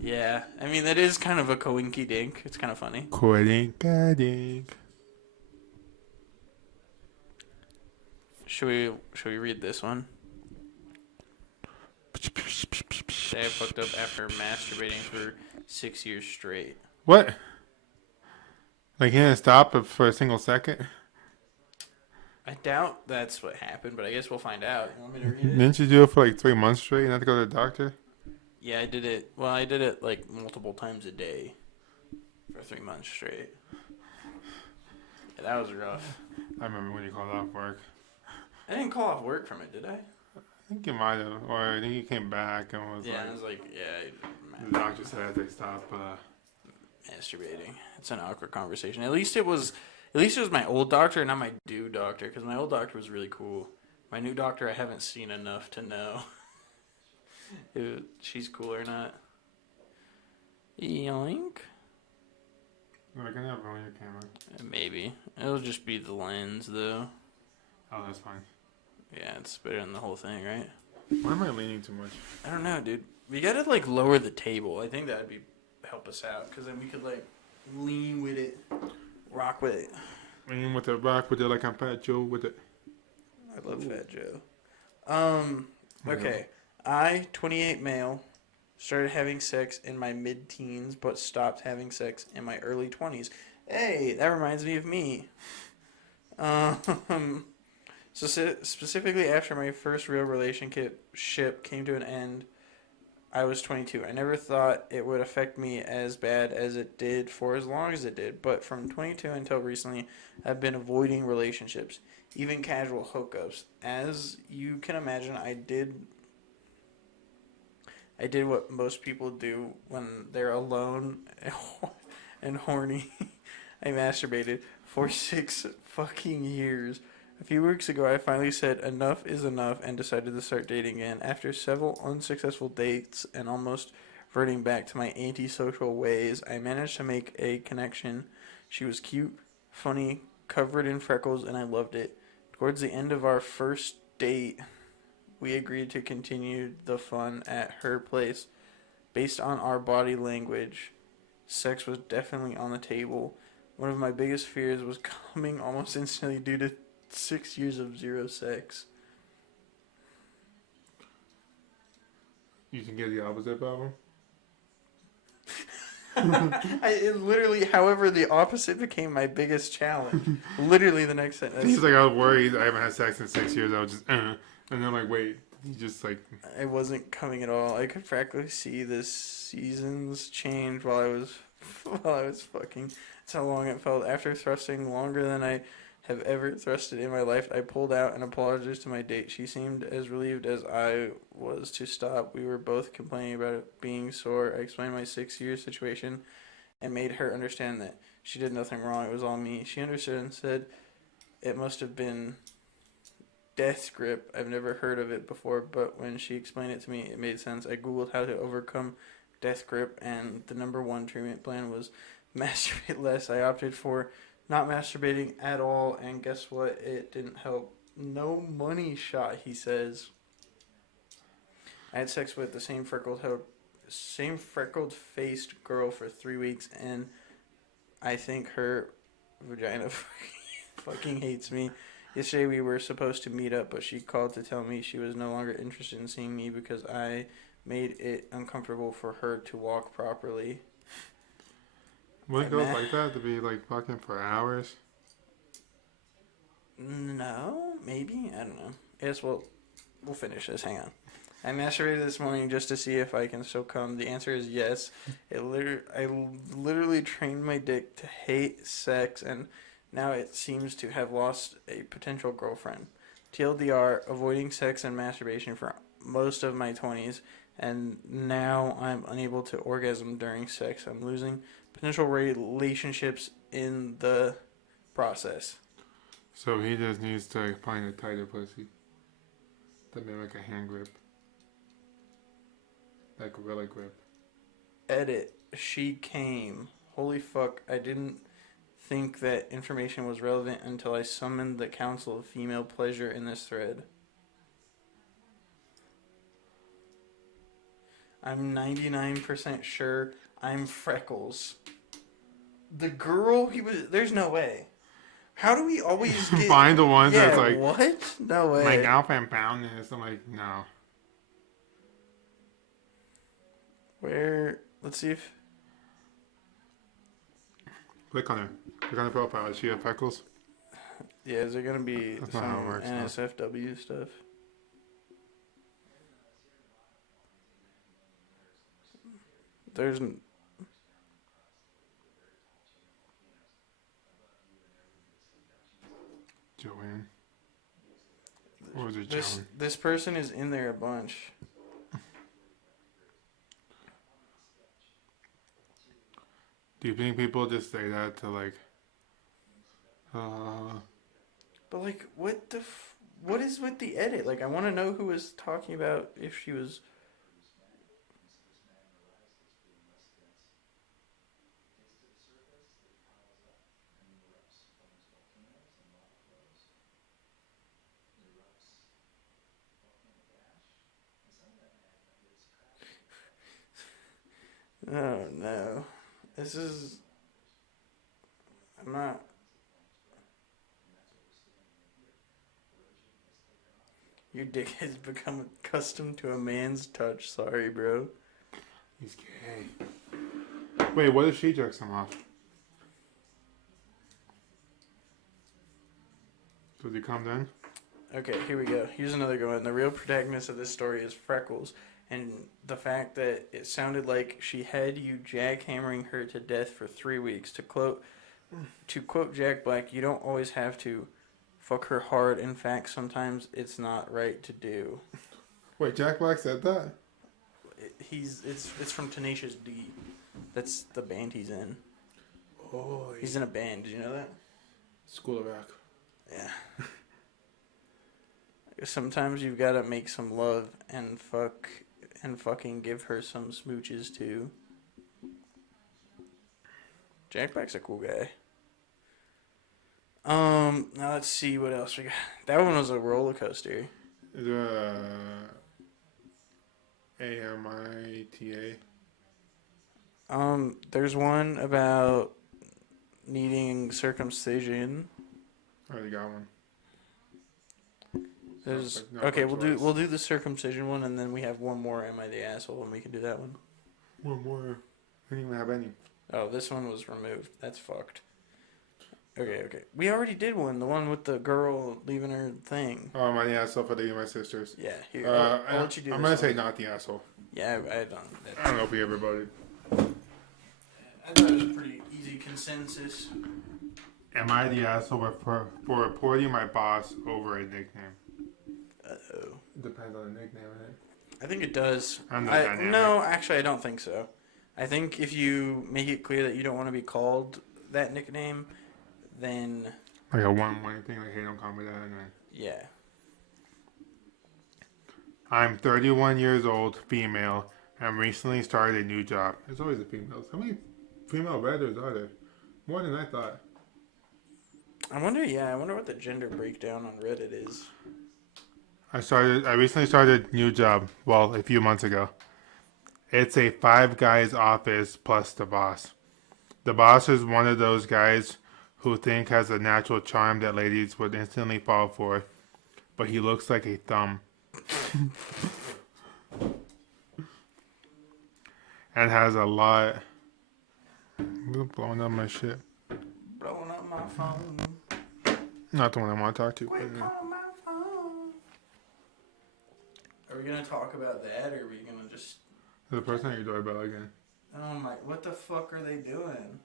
Yeah, I mean, that is kind of a coinky dink. It's kind of funny. Coinky-dink. Should we read this one? Say I fucked up after masturbating for 6 years straight. What? Like he didn't stop for a single second? I doubt that's what happened, but I guess we'll find out. You want me to read it? Didn't you do it for like 3 months straight and have to go to the doctor? Yeah, I did it. Well, I did it like multiple times a day for 3 months straight. Yeah, that was rough. I remember when you called off work. I didn't call off work from it, did I? I think you might have, or I think you came back and was Yeah, like, I was like, the doctor said they stop. masturbating. It's an awkward conversation. At least it was At least it was my old doctor, not my new doctor, because my old doctor was really cool. My new doctor, I haven't seen enough to know if she's cool or not. Yoink. We're gonna have on your camera. Maybe. It'll just be the lens, though. Oh, that's fine. Yeah, it's better than the whole thing, right? Why am I leaning too much? I don't know, dude. We gotta, like, lower the table. I think that'd help us out, because then we could, like, lean with it, rock with it. Lean with it, rock with it like I'm Fat Joe with it. I love Fat Joe. Okay. I, 28 male, started having sex in my mid-teens, but stopped having sex in my early 20s. Hey, that reminds me of me. So specifically after my first real relationship came to an end, I was 22. I never thought it would affect me as bad as it did for as long as it did, but from 22 until recently, I've been avoiding relationships, even casual hookups. As you can imagine, I did what most people do when they're alone and horny. I masturbated for 6 fucking years. A few weeks ago, I finally said enough is enough and decided to start dating again. After several unsuccessful dates and almost reverting back to my antisocial ways, I managed to make a connection. She was cute, funny, covered in freckles, and I loved it. Towards the end of our first date, we agreed to continue the fun at her place. Based on our body language, sex was definitely on the table. One of my biggest fears was coming almost instantly due to 6 years of zero sex. You can get the opposite problem. However, the opposite became my biggest challenge. Literally the next sentence. He's like, I was worried I haven't had sex in 6 years. I was just, and then like, wait, he just like. I wasn't coming at all. I could practically see the seasons change while I was fucking. That's how long it felt. After thrusting longer than I have ever thrusted in my life, I pulled out and apologized to my date. She seemed as relieved as I was to stop. We were both complaining about it being sore. I explained my 6-year situation and made her understand that she did nothing wrong. It was all me. She understood and said it must have been death grip. I've never heard of it before, but when she explained it to me, it made sense. I googled how to overcome death grip, and the number one treatment plan was masturbate less. I opted for not masturbating at all, and guess what? It didn't help. No money shot, he says. I had sex with the same freckled-faced girl for 3 weeks, and I think her vagina fucking hates me. Yesterday we were supposed to meet up, but she called to tell me she was no longer interested in seeing me because I made it uncomfortable for her to walk properly. Would it go like that to be like fucking for hours? No, maybe. I don't know. Yes, we'll finish this. Hang on. I masturbated this morning just to see if I can still come. The answer is yes. I literally trained my dick to hate sex, and now it seems to have lost a potential girlfriend. TLDR, avoiding sex and masturbation for most of my 20s, and now I'm unable to orgasm during sex. I'm losing potential relationships in the process. So he just needs to find a tighter pussy to mimic a hand grip. Like a gorilla grip. Edit. She came. Holy fuck, I didn't think that information was relevant until I summoned the Council of Female Pleasure in this thread. I'm 99% sure I'm Freckles. The girl there's no way. How do we always get... Find the ones that's like... what? No way. My girlfriend found this. I'm like, no. Where... Let's see if... Click on her. Click on the profile. Is she have freckles? Yeah, is there going to be That's not how it works, NSFW stuff? There's... Joanne. Or was it Joan? This person is in there a bunch. Do you think people just say that to like But like, what is with the edit? Like, I want to know who was talking about if she was. Oh no, this is. I'm not. Your dick has become accustomed to a man's touch. Sorry, bro. He's gay. Wait, what if she jerks him off? Does he come then? Okay, here we go. Here's another good one. The real protagonist of this story is Freckles, and the fact that it sounded like she had you jackhammering her to death for 3 weeks. To quote Jack Black, you don't always have to fuck her hard. In fact, sometimes it's not right to do. Wait, Jack Black said that? It's from Tenacious D. That's the band he's in. Oh, He's in a band. Did you know that? School of Rock. Yeah. Sometimes you've got to make some love and fucking give her some smooches too. Jack Black's a cool guy. Now let's see what else we got. That one was a roller coaster. Is there AMITA? There's one about needing circumcision. I already got one. There's Like, no okay. choice. We'll do the circumcision one, and then we have one more. Am I the asshole? And we can do that one. One more. I didn't even have any. Oh, this one was removed. That's fucked. Okay. We already did one. The one with the girl leaving her thing. Oh, I'm the asshole for leaving my sisters. Yeah. Here. I'll let you do I'm this gonna say one. not the asshole. Yeah, I don't. I don't know if we ever voted. I thought it was a pretty easy consensus. Am I the asshole for reporting my boss over a nickname? Uh-oh. Depends on the nickname, innit? I think it does. I'm the dynamic. No, actually, I don't think so. I think if you make it clear that you don't want to be called that nickname, then Like a one-way thing, like, hey, don't call me that. And then yeah. I'm 31 years old, female, and recently started a new job. There's always a female. How many female writers are there? More than I thought. I wonder what the gender breakdown on Reddit is. I recently started a new job, well, a few months ago. It's a 5 guys office plus the boss. The boss is one of those guys who think has a natural charm that ladies would instantly fall for, but he looks like a thumb. And has a lot. I'm blowing up my shit. Blowing up my phone. Not the one I want to talk to. Quick But, on my phone. Are we gonna talk about that, or are we gonna just? the person at your doorbell again. Oh my! What the fuck are they doing?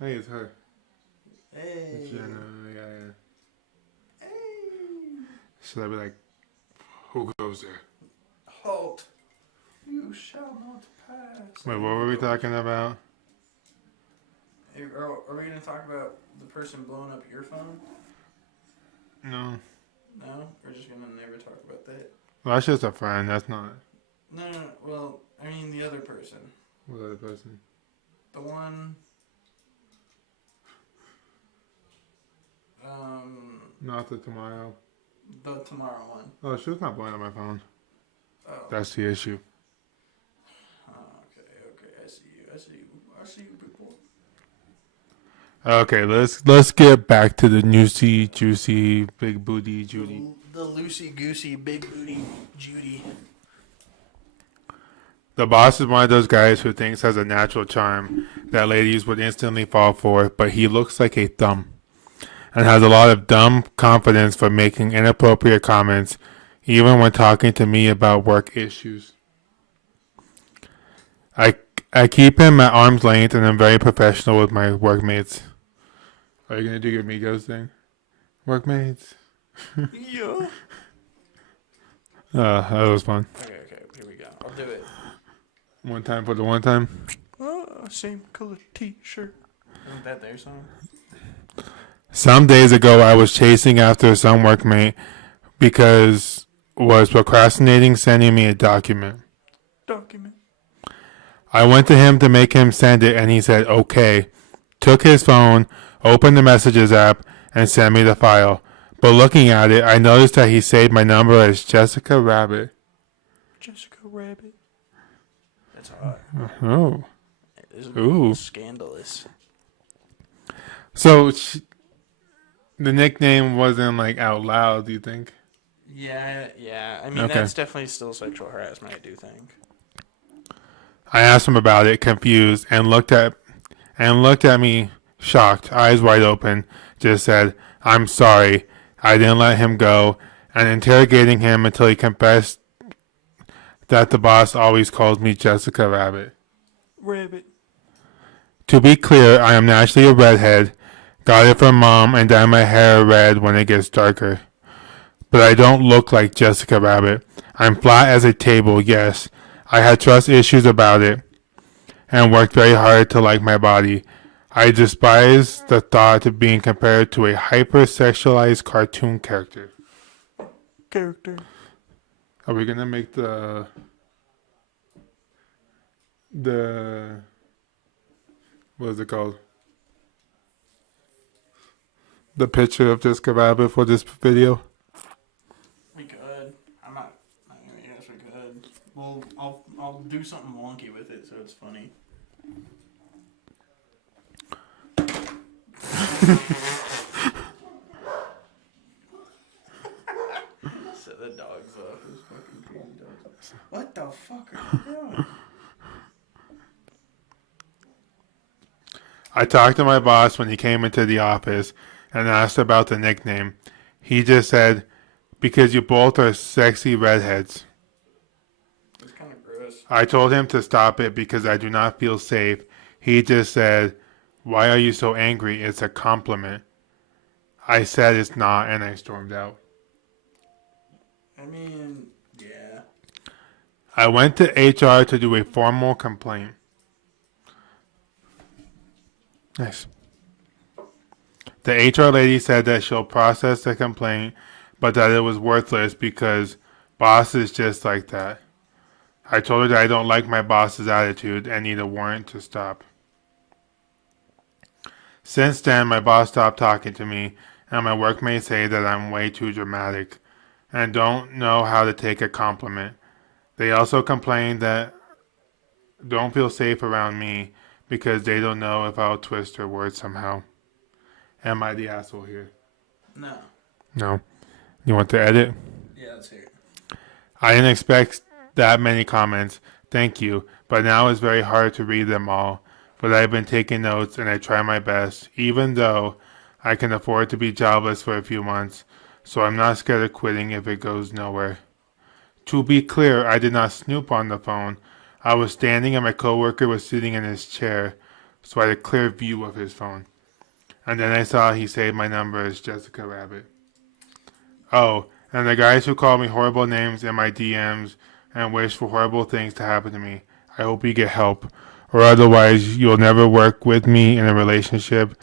Hey, it's her. Hey. It's Jenna. Yeah. Hey. Should I be like, who goes there? Halt! You shall not pass. Wait, what were we talking about? Are we gonna talk about the person blowing up your phone? No. No, we're just gonna never talk about that. Well, that's just a friend. That's not. No. Well, I mean the other person, What other person? the one. Not the tomorrow. The tomorrow one. Oh, she was not blowing up my phone. Oh. That's the issue. Okay. I see you, people. Okay, let's get back to the juicy, juicy, big booty Judy. The loosey goosey big booty Judy. The boss is one of those guys who thinks has a natural charm that ladies would instantly fall for, but he looks like a thumb. And has a lot of dumb confidence for making inappropriate comments, even when talking to me about work issues. I keep him at arm's length and I'm very professional with my workmates. Are you going to do your Migos thing? Workmates? Yeah. That was fun. Okay, here we go. I'll do it. One time for the one time. Same color t-shirt. Isn't that their song? Some days ago, I was chasing after some workmate because was procrastinating sending me a document. Document. I went to him to make him send it, and he said, okay. Took his phone, opened the messages app, and sent me the file. But looking at it, I noticed that he saved my number as Jessica Rabbit. Jessica Rabbit. That's hot. Oh. It's Ooh. scandalous. So the nickname wasn't like out loud, do you think? Yeah. I mean, Okay. that's definitely still sexual harassment, I do think. I asked him about it, confused, and looked at me shocked, eyes wide open, just said, I'm sorry. I didn't let him go, and interrogating him until he confessed that the boss always calls me Jessica Rabbit. Rabbit. To be clear, I am naturally a redhead. Got it from mom and dye my hair red when it gets darker. But I don't look like Jessica Rabbit. I'm flat as a table, yes. I had trust issues about it and worked very hard to like my body. I despise the thought of being compared to a hypersexualized cartoon character. Are we gonna make the what is it called? The picture of Jessica Rabbit for this video? We could. I'm not. I guess we could. Well, I'll do something wonky with it so it's funny. Set the dogs off. Those fucking crazy dogs. What the fuck are you doing? I talked to my boss when he came into the office and asked about the nickname. He just said, because you both are sexy redheads. It's kind of gross. I told him to stop it because I do not feel safe. He just said, why are you so angry? It's a compliment. I said it's not, and I stormed out. I mean, yeah. I went to HR to do a formal complaint. Nice. The HR lady said that she'll process the complaint, but that it was worthless because boss is just like that. I told her that I don't like my boss's attitude and need a warrant to stop. Since then, my boss stopped talking to me, and my workmates say that I'm way too dramatic and don't know how to take a compliment. They also complain that don't feel safe around me because they don't know if I'll twist her words somehow. Am I the asshole here? No. No. You want to edit? Yeah, let's hear it. I didn't expect that many comments. Thank you. But now it's very hard to read them all. But I've been taking notes and I try my best, even though I can afford to be jobless for a few months. So I'm not scared of quitting if it goes nowhere. To be clear, I did not snoop on the phone. I was standing and my coworker was sitting in his chair, so I had a clear view of his phone. And then I saw he saved my number as Jessica Rabbit. Oh, and the guys who call me horrible names in my DMs and wish for horrible things to happen to me, I hope you get help. Or otherwise, you'll never work with me in a relationship.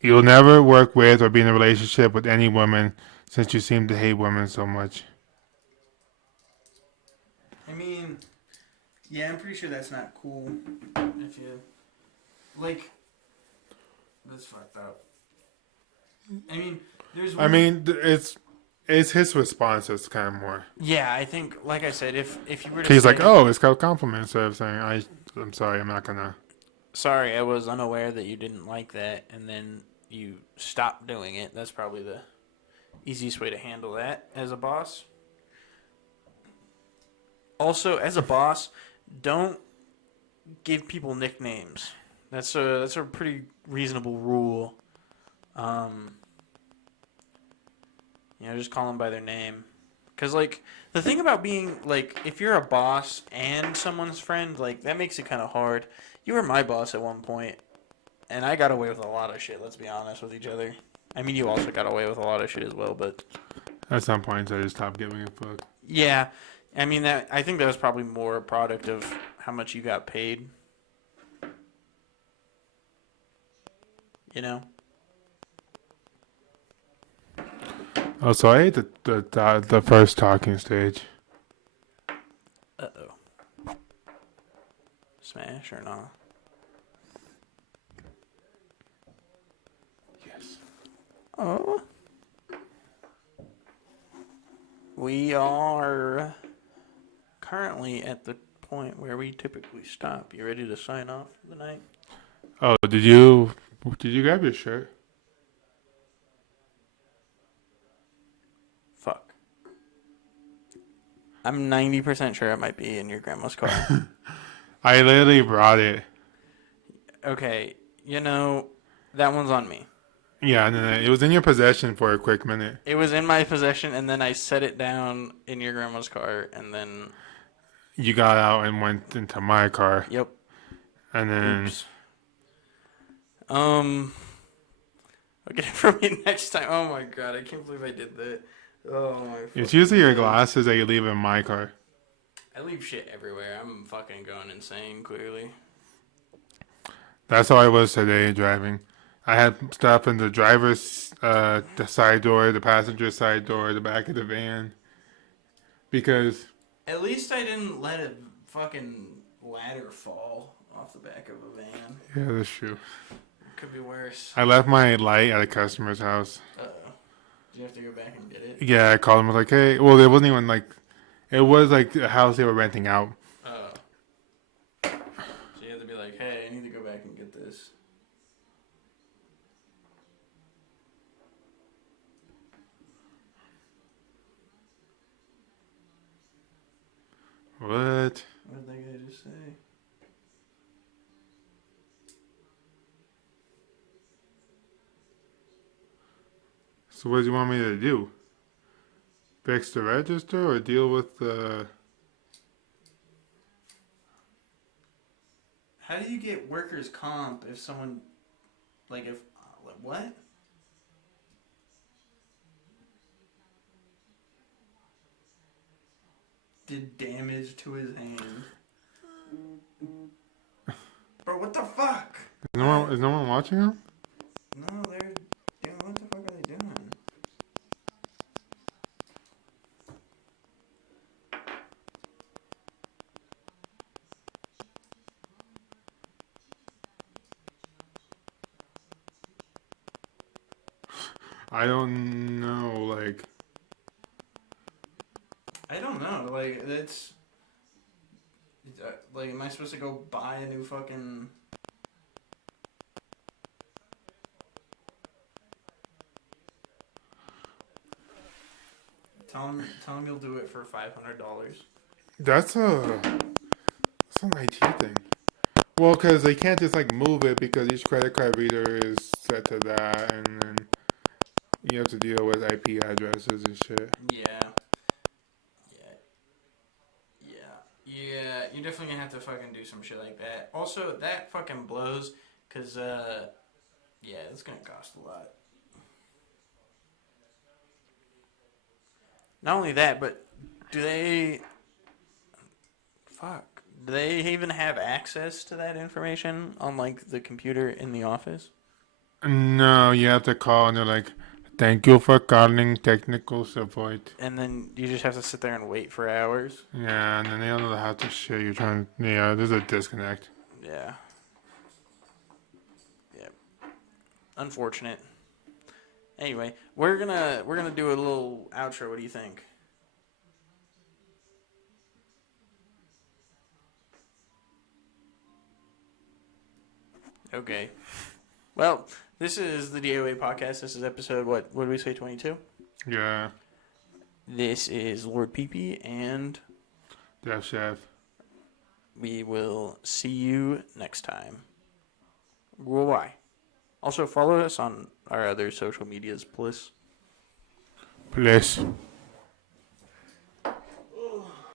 You'll never work with or be in a relationship with any woman since you seem to hate women so much. I mean, yeah, I'm pretty sure that's not cool. If you, like, that's fucked up. I mean, there's. It's his response that's kind of more. Yeah, I think, like I said, if you were to He's say, like, oh, it's got a compliment instead of saying, I'm sorry, I'm not gonna. sorry, I was unaware that you didn't like that, and then you stopped doing it. That's probably the easiest way to handle that as a boss. Also, as a boss, don't give people nicknames. That's a pretty reasonable rule. Just call them by their name. Because, like, the thing about being, like, if you're a boss and someone's friend, like, that makes it kind of hard. You were my boss at one point, and I got away with a lot of shit, let's be honest with each other. I mean, you also got away with a lot of shit as well, but... At some point, I just stopped giving a fuck. Yeah. I mean, I think that was probably more a product of how much you got paid. You know? Oh, so I ate the first talking stage. Uh-oh. Smash or not? Yes. Oh. We are currently at the point where we typically stop. You ready to sign off for the night? Oh, did you grab your shirt? Fuck. I'm 90% sure it might be in your grandma's car. I literally brought it. Okay, that one's on me. Yeah, and then it was in your possession for a quick minute. It was in my possession, and then I set it down in your grandma's car, and then... You got out and went into my car. Yep. And then... Oops. I'll get it from you next time. Oh my god, I can't believe I did that. Oh my... It's usually your glasses that you leave in my car. I leave shit everywhere. I'm fucking going insane, clearly. That's how I was today driving. I had stuff in the driver's the side door, the passenger side door, the back of the van. Because... At least I didn't let a fucking ladder fall off the back of a van. Yeah, that's true. Could be worse. I left my light at a customer's house. Uh-oh. Did you have to go back and get it? Yeah, I called him. I was like, hey. Well, it wasn't even like... It was like a house they were renting out. Oh. So you have to be like, hey, I need to go back and get this. What? What did that guy just say? So what do you want me to do? Fix the register or deal with the... How do you get workers' comp if someone, what? Did damage to his hand. Bro, what the fuck? Is no one watching him? No, they're doing, what the fuck are they doing? I don't know, like... I don't know, am I supposed to go buy a new fucking... Tell him you'll do it for $500. That's an IT thing. Well, because they can't just, like, move it because each credit card reader is set to that, and then you have to deal with IP addresses and shit. Yeah, you're definitely gonna have to fucking do some shit like that. Also, that fucking blows, because, it's gonna cost a lot. Not only that, but do they even have access to that information on, the computer in the office? No, you have to call and they're like, thank you for calling technical support. And then you just have to sit there and wait for hours? Yeah, and then they don't know how to shit you're trying to... Yeah, there's a disconnect. Yeah. Yep. Unfortunate. Anyway, we're gonna do a little outro. What do you think? Okay. Well, this is the DOA podcast. This is episode what did we say, 22? Yeah. This is Lord Peepee, and Death Chef. we will see you next time. Goodbye. Also, follow us on our other social medias, please. Please.